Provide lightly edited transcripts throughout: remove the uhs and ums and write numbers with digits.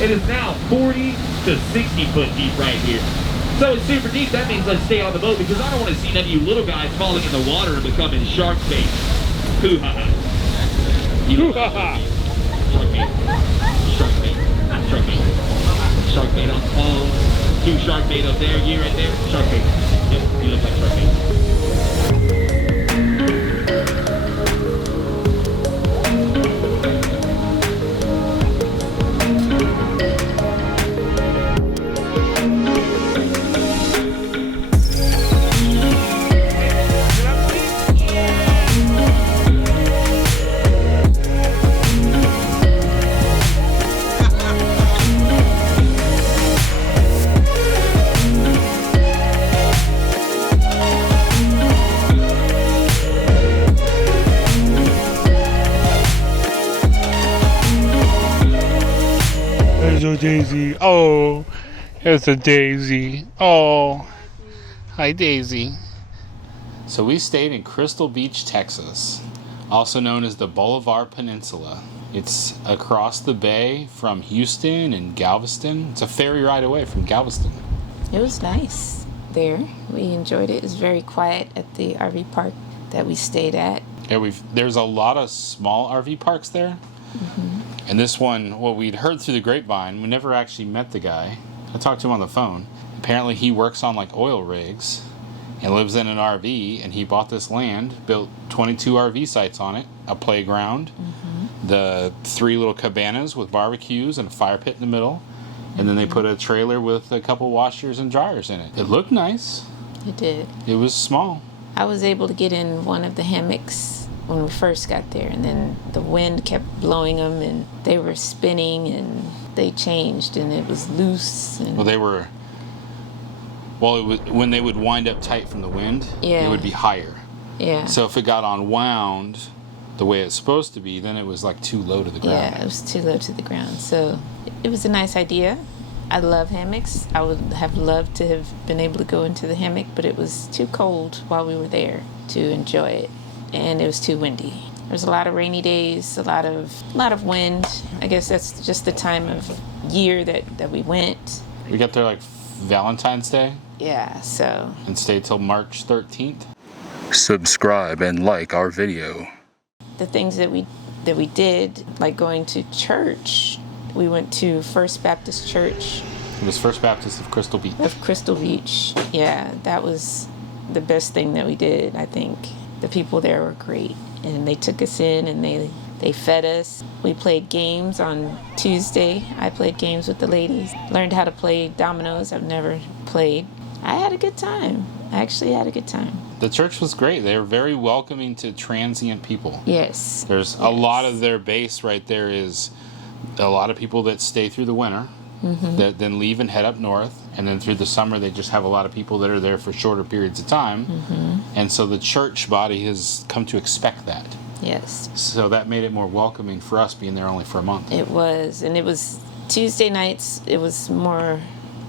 It is now 40 to 60 foot deep right here. So it's super deep. That means let's stay on the boat because I don't want to see none of you little guys falling in the water and becoming shark bait. Hoo-ha-ha. Hoo-ha-ha. Shark bait. Shark bait. Shark bait. Shark bait on all. 2 shark bait up there, you right there. Shark bait. Yep, you look like shark bait. There's a daisy. Oh, there's a daisy. Oh, hi Daisy. So we stayed in Crystal Beach, Texas, also known as the Bolivar Peninsula. It's across the bay from Houston and Galveston. It's a ferry ride away from Galveston. It was nice there. We enjoyed it. It was very quiet at the RV park that we stayed at. Yeah, there's a lot of small RV parks there. And this one, well, we'd heard through the grapevine. We never actually met the guy. I talked to him on the phone. Apparently he works on like oil rigs and lives in an RV, and he bought this land, built 22 RV sites on it, a playground, the 3 little cabanas with barbecues and a fire pit in the middle, and then they put a trailer with a couple washers and dryers in it. It looked nice. It did. It was small. I was able to get in one of the hammocks when we first got there, and then the wind kept blowing them, and they were spinning, and they changed, and it was loose. And when they would wind up tight from the wind, it would be higher. Yeah. So if it got unwound the way it's supposed to be, then it was like too low to the ground. Yeah, it was too low to the ground. So it was a nice idea. I love hammocks. I would have loved to have been able to go into the hammock, but it was too cold while we were there to enjoy it. And it was too windy. There's a lot of rainy days, a lot of wind. I guess that's just the time of year that we went. We got there like Valentine's Day. Yeah, so. And stayed till March 13th. Subscribe and like our video. The things that we did, like going to church, we went to First Baptist Church. It was First Baptist of Crystal Beach. Of Crystal Beach. Yeah, that was the best thing that we did, I think. The people there were great, and they took us in, and they fed us. We played games on Tuesday. I played games with the ladies. Learned how to play dominoes. I've never played. I had a good time. I actually had a good time. The church was great. They were very welcoming to transient people. Yes. There's a lot of their base right there is a lot of people that stay through the winter, that then leave and head up north. And then through the summer, they just have a lot of people that are there for shorter periods of time. And so the church body has come to expect that. Yes. So that made it more welcoming for us being there only for a month. It was. And it was Tuesday nights, it was more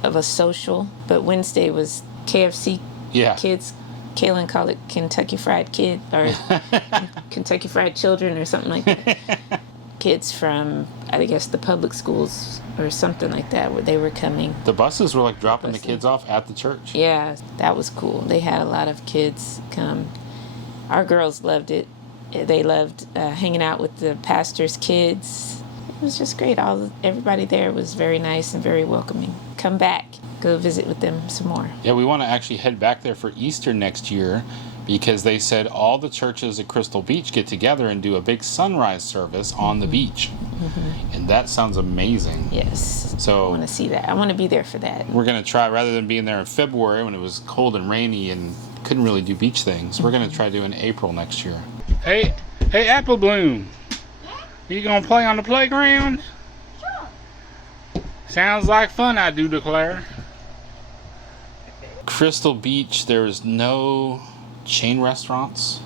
of a social. But Wednesday was KFC kids. Kaylin called it Kentucky Fried Kid or Kentucky Fried Children or something like that. Kids from, I guess, the public schools or something like that where they were coming. The buses were like dropping the kids off at the church. Yeah, that was cool. They had a lot of kids come. Our girls loved it. They loved hanging out with the pastor's kids. It was just great. Everybody there was very nice and very welcoming. Come back. Go visit with them some more. Yeah, we want to actually head back there for Easter next year because they said all the churches at Crystal Beach get together and do a big sunrise service on the beach. And that sounds amazing. Yes. So I want to see that. I want to be there for that. We're going to try, rather than being there in February when it was cold and rainy and couldn't really do beach things, we're going to try doing April next year. Hey, Apple Bloom. Are you going to play on the playground? Sure. Sounds like fun, I do declare. Crystal Beach, there's no chain restaurants.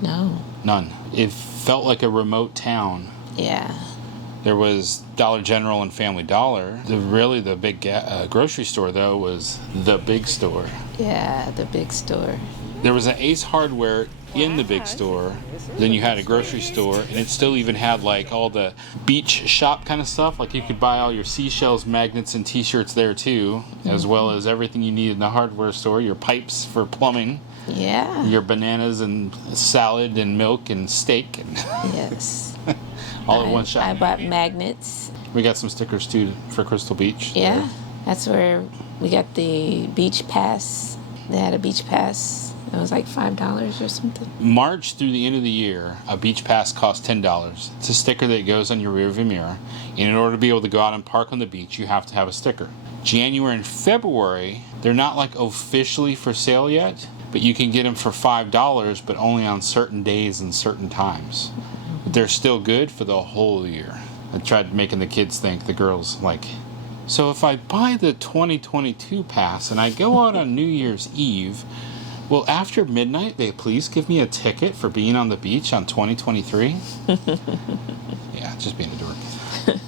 No. None. It felt like a remote town. Yeah. There was Dollar General and Family Dollar. The big grocery store, though, was the big store. Yeah, the big store. There was an Ace Hardware in the big store. Then you had a grocery store, and it still even had like all the beach shop kind of stuff. Like you could buy all your seashells, magnets, and t-shirts there too, as well as everything you need in the hardware store, your pipes for plumbing. Yeah. Your bananas and salad and milk and steak. And Yes. all in one shop. I bought magnets. We got some stickers too for Crystal Beach. Yeah. there. That's where we got the beach pass. They had a beach pass. It was like $5 or something. March through the end of the year, a beach pass costs $10. It's a sticker that goes on your rearview mirror. And in order to be able to go out and park on the beach, you have to have a sticker. January and February, they're not like officially for sale yet, but you can get them for $5, but only on certain days and certain times. But they're still good for the whole year. I tried making the kids think, the girls, like, so if I buy the 2022 pass and I go out on New Year's Eve, will after midnight they please give me a ticket for being on the beach on 2023? Yeah, just being a dork.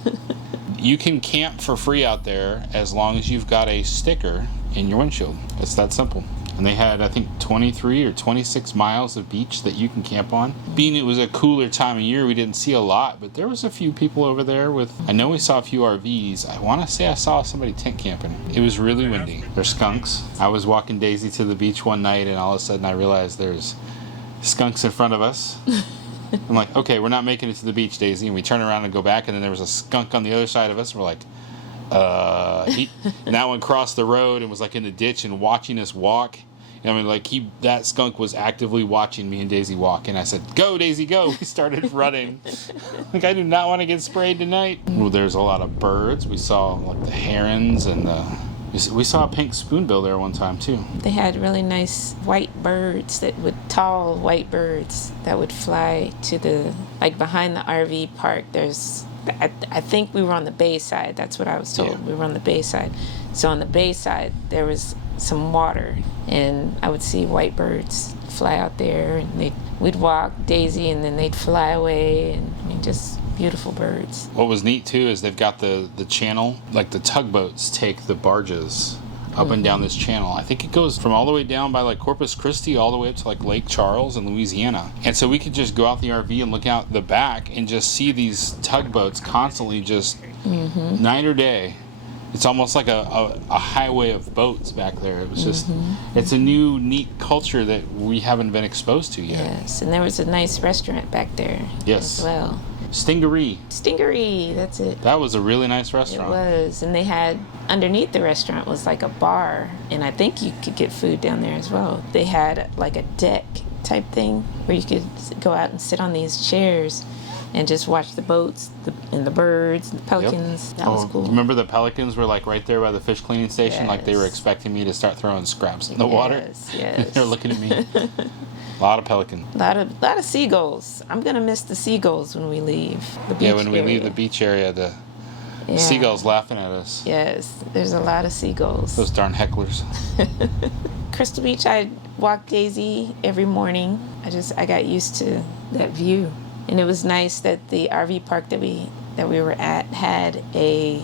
You can camp for free out there as long as you've got a sticker in your windshield. It's that simple. And they had, I think, 23 or 26 miles of beach that you can camp on. Being it was a cooler time of year, we didn't see a lot, but there was a few people over there with, I know we saw a few RVs. I want to say I saw somebody tent camping. It was really windy. There's skunks. I was walking Daisy to the beach one night, and all of a sudden I realized there's skunks in front of us. I'm like, okay, we're not making it to the beach, Daisy. And we turn around and go back, and then there was a skunk on the other side of us. And we're like, and that one crossed the road and was like in the ditch and watching us walk. I mean, like that skunk was actively watching me and Daisy walk, and I said, "Go, Daisy, go!" We started running. Like, I do not want to get sprayed tonight. Well, there's a lot of birds. We saw like the herons and we saw a pink spoonbill there one time too. They had really nice white birds tall white birds that would fly to the, like behind the RV park. I think we were on the bay side. That's what I was told. Yeah. We were on the bay side. So on the bay side, there was some water, and I would see white birds fly out there, and we'd walk Daisy, and then they'd fly away, and I mean, just beautiful birds. What was neat too is they've got the channel, like the tugboats take the barges up and down this channel. I think it goes from all the way down by like Corpus Christi all the way up to like Lake Charles in Louisiana. And so we could just go out the RV and look out the back and just see these tugboats constantly just night or day. It's almost like a highway of boats back there. It was just, it's a new, neat culture that we haven't been exposed to yet. Yes, and there was a nice restaurant back there as well. Stingaree, that's it. That was a really nice It restaurant. was, and they had, underneath the restaurant was like a bar, and I think you could get food down there as well. They had like a deck type thing where you could go out and sit on these chairs and just watch the boats and the birds and the pelicans. Yep. That was cool. Remember the pelicans were like right there by the fish cleaning station? Like they were expecting me to start throwing scraps in the water. Yes. They're looking at me. A lot of pelican. A lot of seagulls. I'm gonna miss the seagulls when we leave the beach. Yeah, when we area. leave the beach area, the seagulls laughing at us. Yes, there's a lot of seagulls. Those darn hecklers. Crystal Beach, I walk Daisy every morning. I got used to that view. And it was nice that the RV park that we were at had a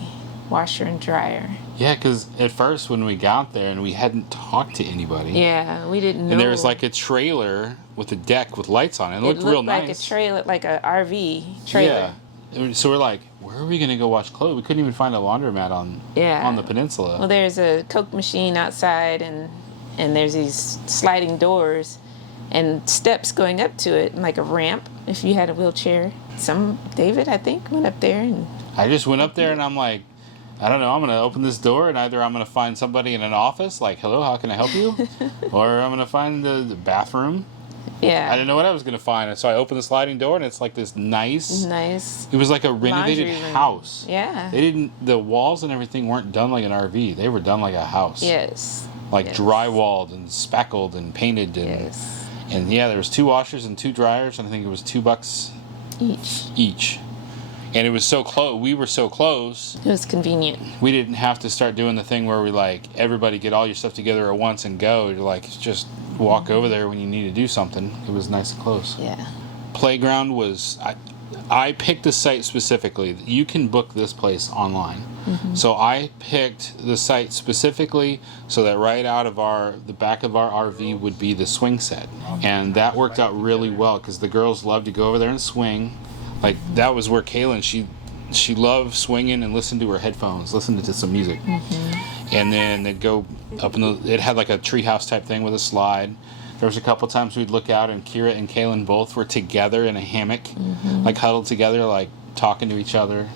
washer and dryer. Yeah, because at first when we got there and we hadn't talked to anybody. Yeah, we didn't know. And there was like a trailer with a deck with lights on it. It looked real nice. Like a trailer, like a RV trailer. Yeah. So we're like, where are we going to go wash clothes? We couldn't even find a laundromat on the peninsula. Well, there's a Coke machine outside, and there's these sliding doors and steps going up to it, and like a ramp if you had a wheelchair. David, I think, went up there. And I just went up there and I'm like, I don't know, I'm going to open this door and either I'm going to find somebody in an office, like, hello, how can I help you? Or I'm going to find the bathroom. Yeah. I didn't know what I was going to find. And so I opened the sliding door and it's like this nice. It was like a renovated house. Yeah. The walls and everything weren't done like an RV. They were done like a house. Yes. Like drywalled and spackled and painted. And, and yeah, there was 2 washers and 2 dryers, and I think it was $2 each. And it was so close. We were so close. It was convenient. We didn't have to start doing the thing where we like everybody get all your stuff together at once and go. You're like just walk over there when you need to do something. It was nice and close. Yeah. Playground was I picked the site specifically. You can book this place online. So I picked the site specifically so that right out of the back of our RV would be the swing set. And that worked out really well because the girls love to go over there and swing. Like, that was where Kaylin, she loved swinging and listened to her headphones, listening to some music. And then they'd go up it had like a treehouse type thing with a slide. There was a couple times we'd look out and Kira and Kaylin both were together in a hammock, like huddled together, like talking to each other.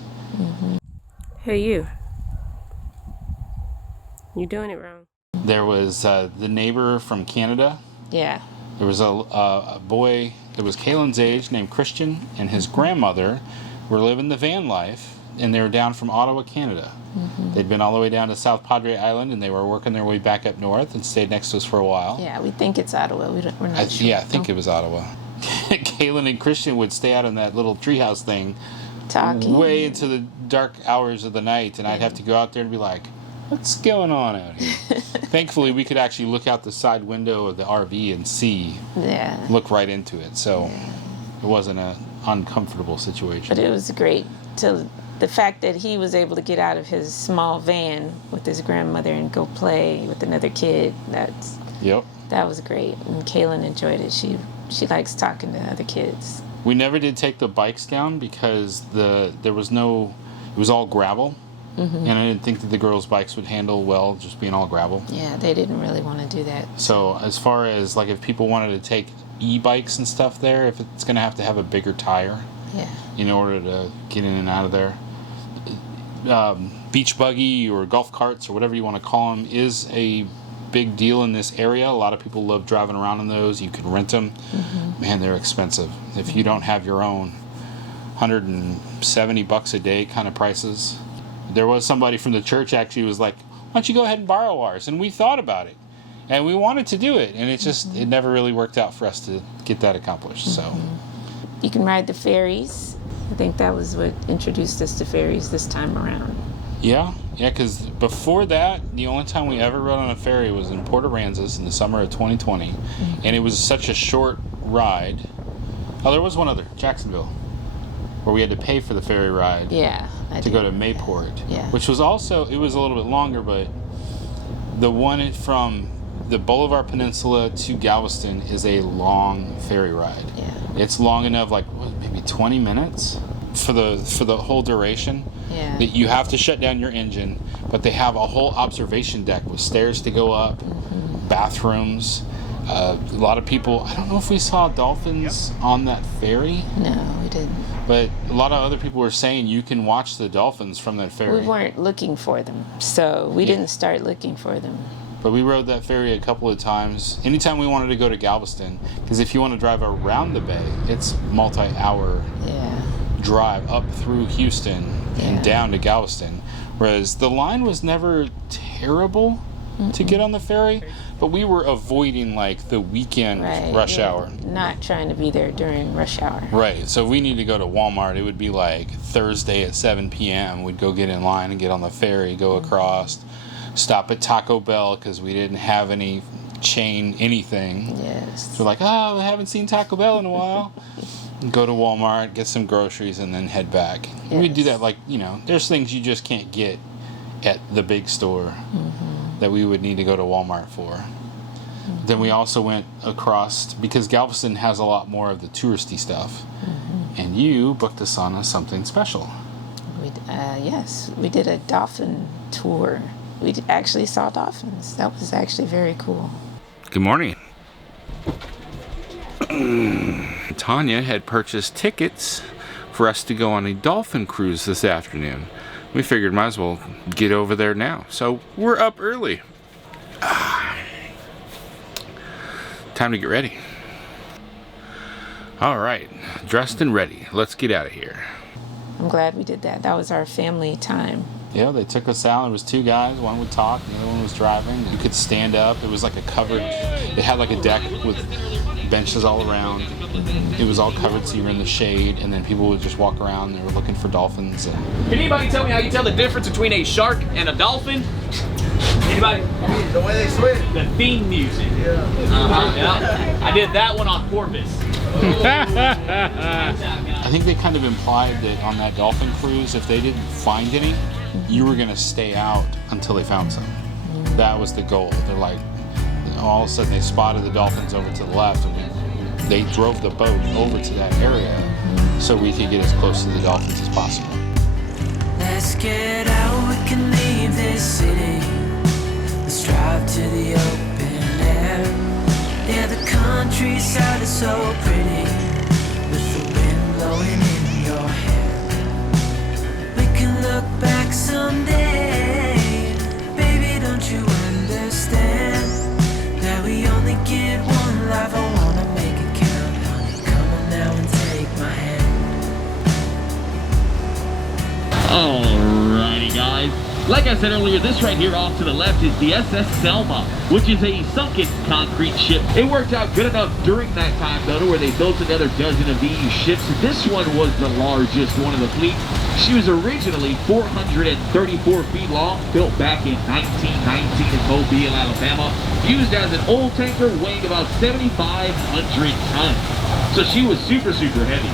Hey, you doing it wrong. There was the neighbor from Canada. Yeah. There was a boy that was Kaylin's age named Christian, and his grandmother were living the van life, and they were down from Ottawa, Canada. They'd been all the way down to South Padre Island, and they were working their way back up north and stayed next to us for a while. Yeah, we think it's Ottawa. We're not sure. Yeah, I think it was Ottawa. Kaylin and Christian would stay out in that little treehouse thing Talking. way into the dark hours of the night, and I'd have to go out there and be like, what's going on out here? Thankfully, we could actually look out the side window of the RV and see, look right into it. So it wasn't an uncomfortable situation. But it was great. The fact that he was able to get out of his small van with his grandmother and go play with another kid, that was great. And Kaylin enjoyed it. She likes talking to other kids. We never did take the bikes down because it was all gravel. And I didn't think that the girls' bikes would handle well just being all gravel. Yeah, they didn't really want to do that. So as far as like if people wanted to take e-bikes and stuff there, if it's going to have a bigger tire in order to get in and out of there. Beach buggy or golf carts or whatever you want to call them is a big deal in this area. A lot of people love driving around in those. You can rent them. Man, they're expensive. If you don't have your own, $170 a day kind of prices. There was somebody from the church actually who was like, why don't you go ahead and borrow ours? And we thought about it. And we wanted to do it. And it just, it never really worked out for us to get that accomplished. So you can ride the ferries. I think that was what introduced us to ferries this time around. Yeah, because before that, the only time we ever rode on a ferry was in Port Aransas in the summer of 2020. And it was such a short ride. Oh, there was one other, Jacksonville, where we had to pay for the ferry ride. To go to Mayport, which was also, it was a little bit longer, but the one from the Bolivar Peninsula to Galveston is a long ferry ride. It's long enough, like maybe 20 minutes for the whole duration. That you have to shut down your engine, but they have a whole observation deck with stairs to go up, bathrooms. A lot of people, I don't know if we saw dolphins on that ferry. No, we didn't. But a lot of other people were saying you can watch the dolphins from that ferry. We weren't looking for them, so we didn't start looking for them. But we rode that ferry a couple of times. Anytime we wanted to go to Galveston, because if you want to drive around the bay, it's multi-hour drive up through Houston and down to Galveston. Whereas the line was never terrible to get on the ferry, but we were avoiding like the weekend rush hour. Not trying to be there during rush hour. Right. So if we need to go to Walmart, it would be like Thursday at 7 p.m. We'd go get in line and get on the ferry, go across, stop at Taco Bell because we didn't have any chain anything. So we're like, oh, I haven't seen Taco Bell in a while. Go to Walmart, get some groceries, and then head back. And we do that like, there's things you just can't get at the big store that we would need to go to Walmart for. Then we also went across, because Galveston has a lot more of the touristy stuff, and you booked us on something special. Yes, we did a dolphin tour. We actually saw dolphins. That was actually very cool. Good morning. Tanya had purchased tickets for us to go on a dolphin cruise this afternoon. We figured might as well get over there now. So we're up early. Time to get ready. All right, dressed and ready. Let's get out of here. I'm glad we did that. That was our family time. Yeah, they took us out. There was two guys. One would talk, the other one was driving. You could stand up. It was like a covered, it had like a deck with benches all around. It was all covered, so you were in the shade, and then people would just walk around. They were looking for dolphins. And can anybody tell me how you tell the difference between a shark and a dolphin? Anybody? The way they swim. The theme music. Yeah. I did that one on Corvus. I think they kind of implied that on that Dolphin cruise, if they didn't find any, you were going to stay out until they found some. That was the goal. They're like, all of a sudden they spotted the dolphins over to the left, and they drove the boat over to that area so we could get as close to the dolphins as possible. Let's get out, we can leave this city. Let's drive to the open air. Yeah, the countryside is so pretty, with the wind blowing in your hair. We can look back someday. Baby, don't you understand that we only get one life? I wanna make it count, honey. Come on now and take my hand. Alrighty, guys. Like I said earlier, this right here off to the left is the SS Selma, which is a sunken concrete ship. It worked out good enough during that time, though, to where they built another dozen of these ships. This one was the largest one of the fleet. She was originally 434 feet long, built back in 1919 in Mobile, Alabama, used as an oil tanker weighing about 7,500 tons. So she was super, super heavy.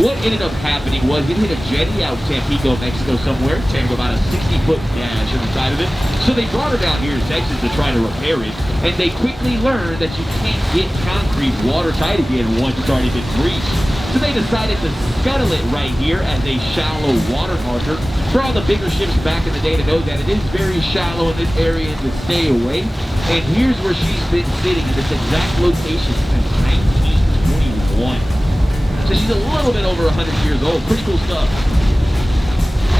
What ended up happening was it hit a jetty out Tampico, Mexico somewhere, tearing about a 60-foot gash in the side of it. So they brought her down here to Texas to try to repair it, and they quickly learned that you can't get concrete watertight again once it's already been breached. So they decided to scuttle it right here as a shallow water marker. For all the bigger ships back in the day to know that it is very shallow in this area and to stay away. And here's where she's been sitting in this exact location since 1921. So she's a little bit over 100 years old. Pretty cool stuff.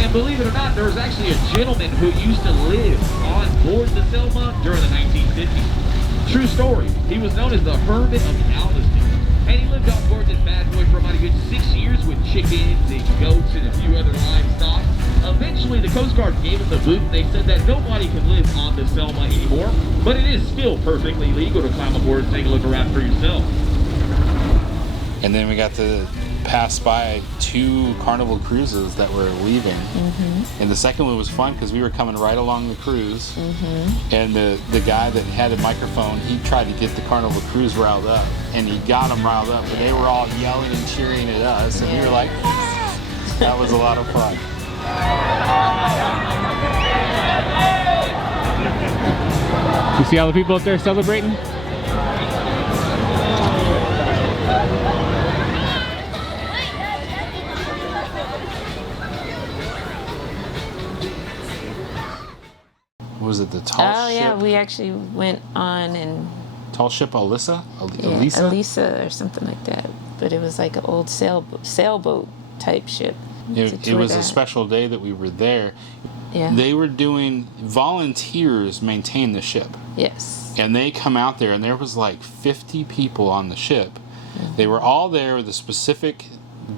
And believe it or not, there was actually a gentleman who used to live on board the Selma during the 1950s. True story. He was known as the Hermit of Galveston. And he lived on board this bad boy for about a good 6 years with chickens and goats and a few other livestock. Eventually, the Coast Guard gave him the boot, and they said that nobody can live on the Selma anymore. But it is still perfectly legal to climb aboard and take a look around for yourself. And then we got to pass by 2 Carnival cruises that were leaving. And the second one was fun because we were coming right along the cruise. And the guy that had a microphone, he tried to get the Carnival cruise riled up. And he got them riled up. And they were all yelling and cheering at us. And we were like, ah! That was a lot of fun. You see all the people up there celebrating? Was it the tall ship? Oh yeah, we actually went on and Tall ship Elissa? yeah, Elissa? Elissa or something like that. But it was like an old sailboat type ship. It was a special day that we were there. Yeah. They were doing, volunteers maintain the ship. Yes. And they come out there, and there was like 50 people on the ship. They were all there with a specific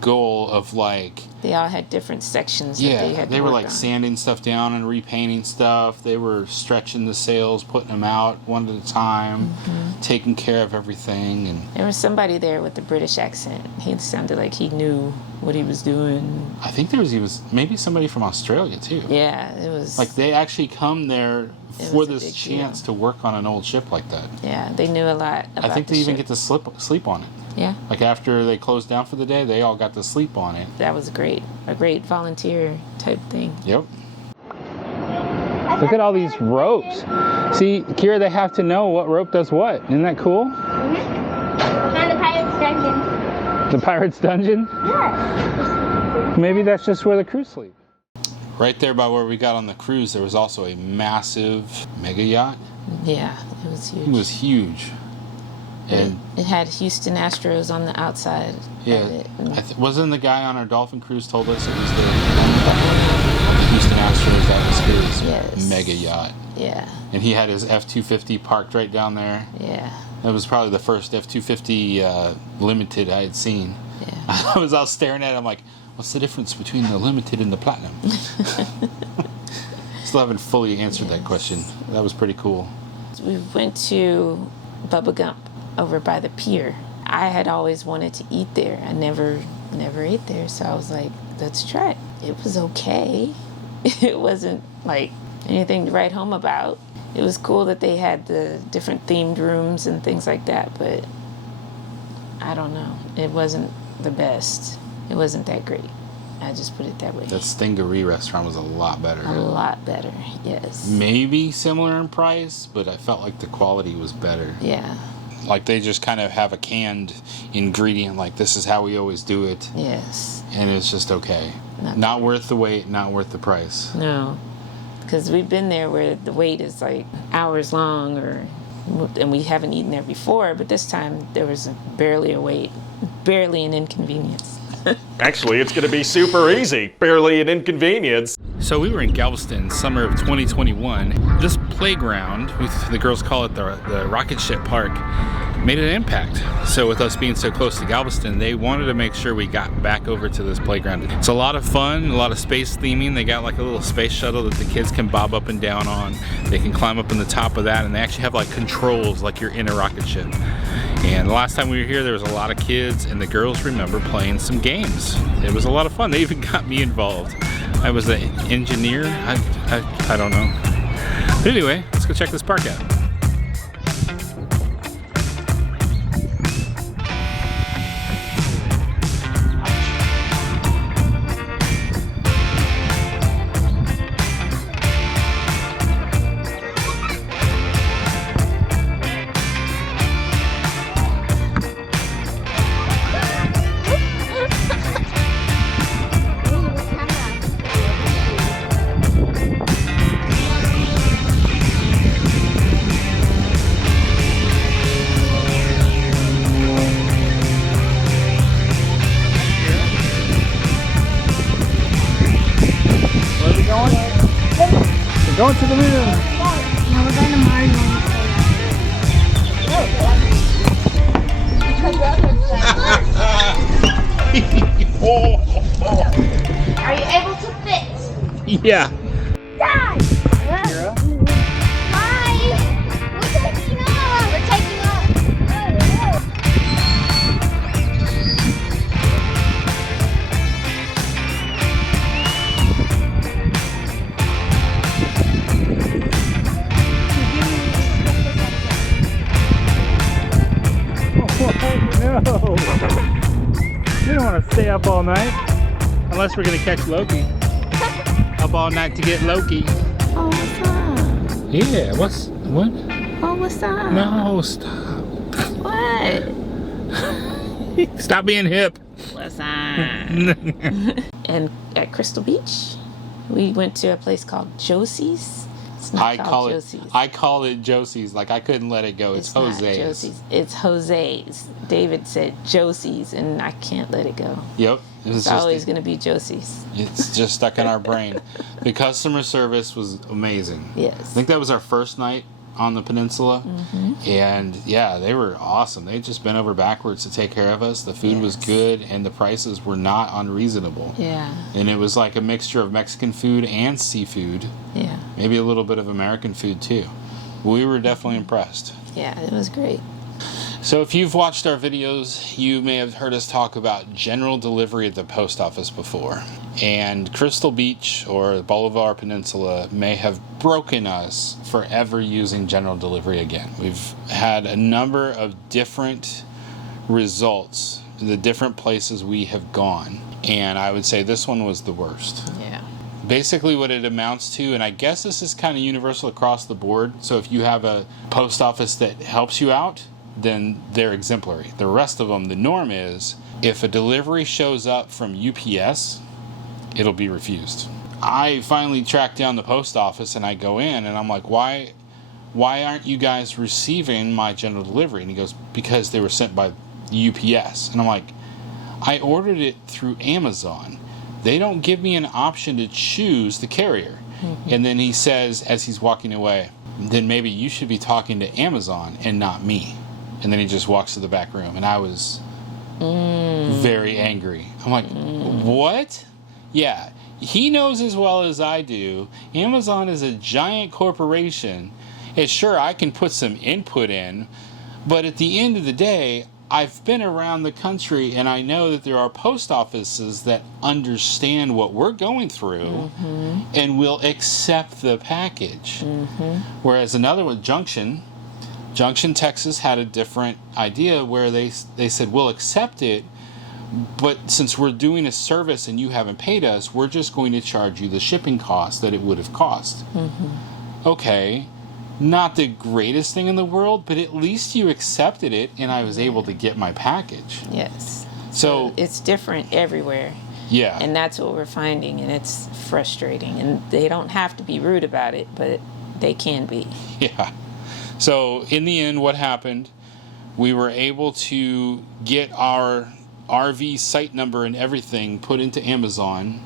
goal of like... They all had different sections that they had to they were work like on. sanding stuff down and repainting stuff. They were stretching the sails, putting them out one at a time, taking care of everything. And There was somebody there with a British accent. He sounded like he knew what he was doing. I think there was even maybe somebody from Australia too. Yeah, it was... Like they actually come there for was a this big chance deal. to work on an old ship like that. Yeah, they knew a lot about I think the they even ship. get to sleep on it. Yeah, Like after they closed down for the day, they all got to sleep on it. that was great. A great volunteer type thing. Yep. Look at all these ropes. See, Kira, they have to know what rope does what. Isn't that cool? And the Pirate's Dungeon. The Pirate's Dungeon? Yeah. Maybe that's just where the crew sleep. Right there by where we got on the cruise, there was also a massive mega yacht. Yeah, it was huge. It was huge. And It had Houston Astros on the outside yeah, of it. And wasn't the guy on our Dolphin cruise told us it was the Houston Astros, that was his Yes. mega yacht. yeah, And he had his F-250 parked right down there. yeah, That was probably the first F-250 Limited I had seen. yeah. I was staring at it, I'm like, what's the difference between the Limited and the Platinum? Still haven't fully answered that question. That was pretty cool. We went to Bubba Gump over by the pier. I had always wanted to eat there. I never ate there, so I was like, let's try it. It was okay. It wasn't like anything to write home about. It was cool that they had the different themed rooms and things like that, but I don't know. It wasn't the best. It wasn't that great. I just put it that way. That Stingaree restaurant was a lot better. A lot better, yes. Maybe similar in price, but I felt like the quality was better. Yeah. Like they just kind of have a canned ingredient, like this is how we always do it. Yes. And it's just okay. Not worth the wait, not worth the price. No. Because we've been there where the wait is like hours long, and we haven't eaten there before, but this time there was barely a wait, barely an inconvenience. Actually, it's going to be super easy. Barely an inconvenience. So we were in Galveston, summer of 2021. This playground, the girls call it the Rocket Ship Park, made an impact. So with us being so close to Galveston, they wanted to make sure we got back over to this playground. It's a lot of fun, a lot of space theming. They got like a little space shuttle that the kids can bob up and down on. They can climb up in the top of that, and they actually have like controls like you're in a rocket ship. And the last time we were here, there was a lot of kids, and the girls remember playing some games. It was a lot of fun. They even got me involved. I was the engineer. I don't know. But anyway, let's go check this park out. Going to the moon. No, we're going to Mars. Are you able to fit? Yeah. Dad! Hi! We're taking off! We're taking off! No. We don't want to stay up all night. Unless we're going to catch Loki. Up all night to get Loki. Oh, what's up? Yeah, what? Oh, what's up? No, stop. What? Stop being hip. What's up? And at Crystal Beach, we went to a place called Josie's. It's not called Josie's. I call it Josie's. Like I couldn't let it go. It's Jose's. Not Josie's. It's Jose's. David said Josie's, and I can't let it go. Yep. It's always going to be Josie's. It's just stuck in our brain. The customer service was amazing. Yes. I think that was our first night on the Peninsula. Mm-hmm. And yeah, they were awesome. They'd just bent over backwards to take care of us. The food was good, and the prices were not unreasonable. Yeah. And it was like a mixture of Mexican food and seafood. Yeah. Maybe a little bit of American food too. We were definitely impressed. Yeah, it was great. So if you've watched our videos, you may have heard us talk about general delivery at the post office before. And Crystal Beach or Bolivar Peninsula may have broken us for ever using general delivery again. We've had a number of different results in the different places we have gone. And I would say this one was the worst. Yeah. Basically what it amounts to, and I guess this is kind of universal across the board. So if you have a post office that helps you out, then they're exemplary. The rest of them, the norm is, if a delivery shows up from UPS, it'll be refused. I finally tracked down the post office and I go in and I'm like, why aren't you guys receiving my general delivery? And he goes, because they were sent by UPS. And I'm like, I ordered it through Amazon. They don't give me an option to choose the carrier. Mm-hmm. And then he says, as he's walking away, then maybe you should be talking to Amazon and not me. And then he just walks to the back room, and I was very angry. I'm like, what? Yeah, he knows as well as I do. Amazon is a giant corporation. And sure, I can put some input in, but at the end of the day, I've been around the country, and I know that there are post offices that understand what we're going through and will accept the package. Whereas another one, Junction, Junction, Texas had a different idea where they said, we'll accept it, but since we're doing a service and you haven't paid us, we're just going to charge you the shipping cost that it would have cost. Okay, not the greatest thing in the world, but at least you accepted it and I was able to get my package. Yes. So it's different everywhere. Yeah. And that's what we're finding, and it's frustrating. And they don't have to be rude about it, but they can be. Yeah. So in the end, what happened, we were able to get our RV site number and everything put into Amazon,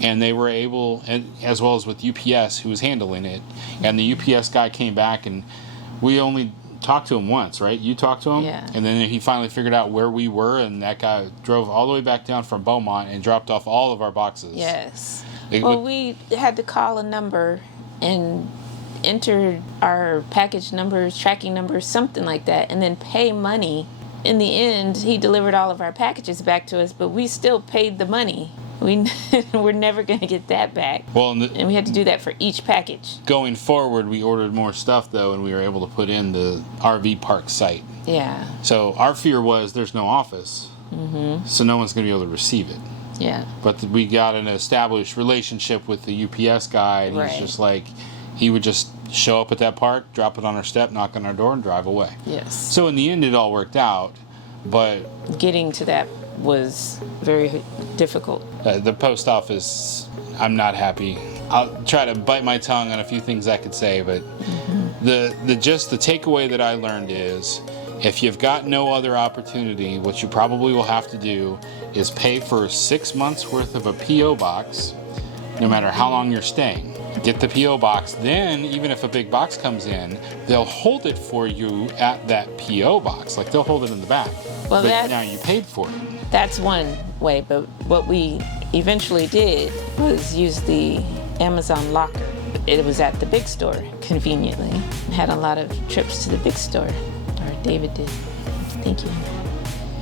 and they were able, and as well as with UPS who was handling it, and the UPS guy came back, and we only talked to him once, right? You talked to him? Yeah. And then he finally figured out where we were, and that guy drove all the way back down from Beaumont and dropped off all of our boxes. Yes. Well, we had to call a number and enter our package numbers, tracking numbers, something like that, and then pay money. In the end, he delivered all of our packages back to us, but we still paid the money. We're never going to get that back. Well, and we had to do that for each package. Going forward, we ordered more stuff, though, and we were able to put in the RV park site. Yeah. So our fear was there's no office, so no one's going to be able to receive it. Yeah. But we got an established relationship with the UPS guy, and he's just like, he would just show up at that park, drop it on our step, knock on our door, and drive away. Yes. So in the end, it all worked out, but getting to that was very difficult. The post office, I'm not happy. I'll try to bite my tongue on a few things I could say, but the takeaway that I learned is, if you've got no other opportunity, what you probably will have to do is pay for 6 months worth of a P.O. box, no matter how long you're staying. Get the P.O. box, then even if a big box comes in, they'll hold it for you at that P.O. box. Like, they'll hold it in the back. Well, but now you paid for it. That's one way, but what we eventually did was use the Amazon locker. It was at the big store, conveniently. Had a lot of trips to the big store, or David did. Thank you.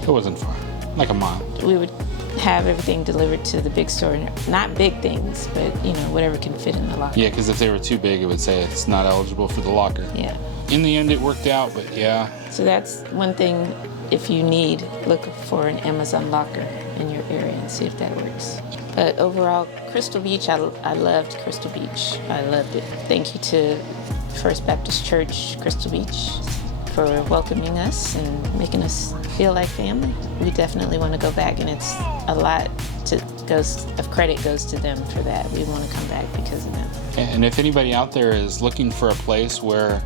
It wasn't far, like a mile. We would have everything delivered to the big store. Not big things, but, whatever can fit in the locker. Yeah, because if they were too big, it would say it's not eligible for the locker. Yeah. In the end, it worked out, but yeah. So that's one thing. If you need, look for an Amazon locker in your area and see if that works. But overall, Crystal Beach, I loved Crystal Beach. I loved it. Thank you to First Baptist Church, Crystal Beach, for welcoming us and making us feel like family. We definitely want to go back, and it's a lot of credit goes to them for that. We want to come back because of them. And if anybody out there is looking for a place where,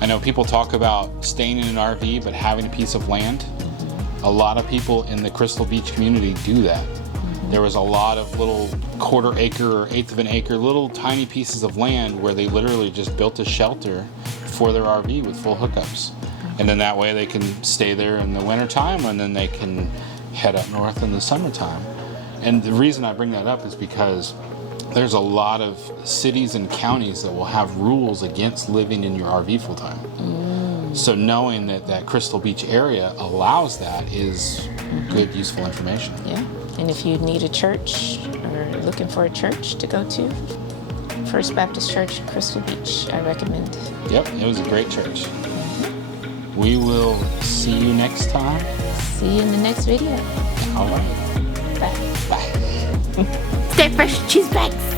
I know people talk about staying in an RV but having a piece of land. A lot of people in the Crystal Beach community do that. There was a lot of little quarter acre or eighth of an acre, little tiny pieces of land where they literally just built a shelter for their RV with full hookups. And then that way they can stay there in the wintertime, and then they can head up north in the summertime. And the reason I bring that up is because there's a lot of cities and counties that will have rules against living in your RV full time. So knowing that Crystal Beach area allows that is good, useful information. Yeah. And if you need a church or looking for a church to go to, First Baptist Church, Crystal Beach, I recommend. Yep, it was a great church. We will see you next time. See you in the next video. All right. Bye. Bye. Stay fresh, cheese bags.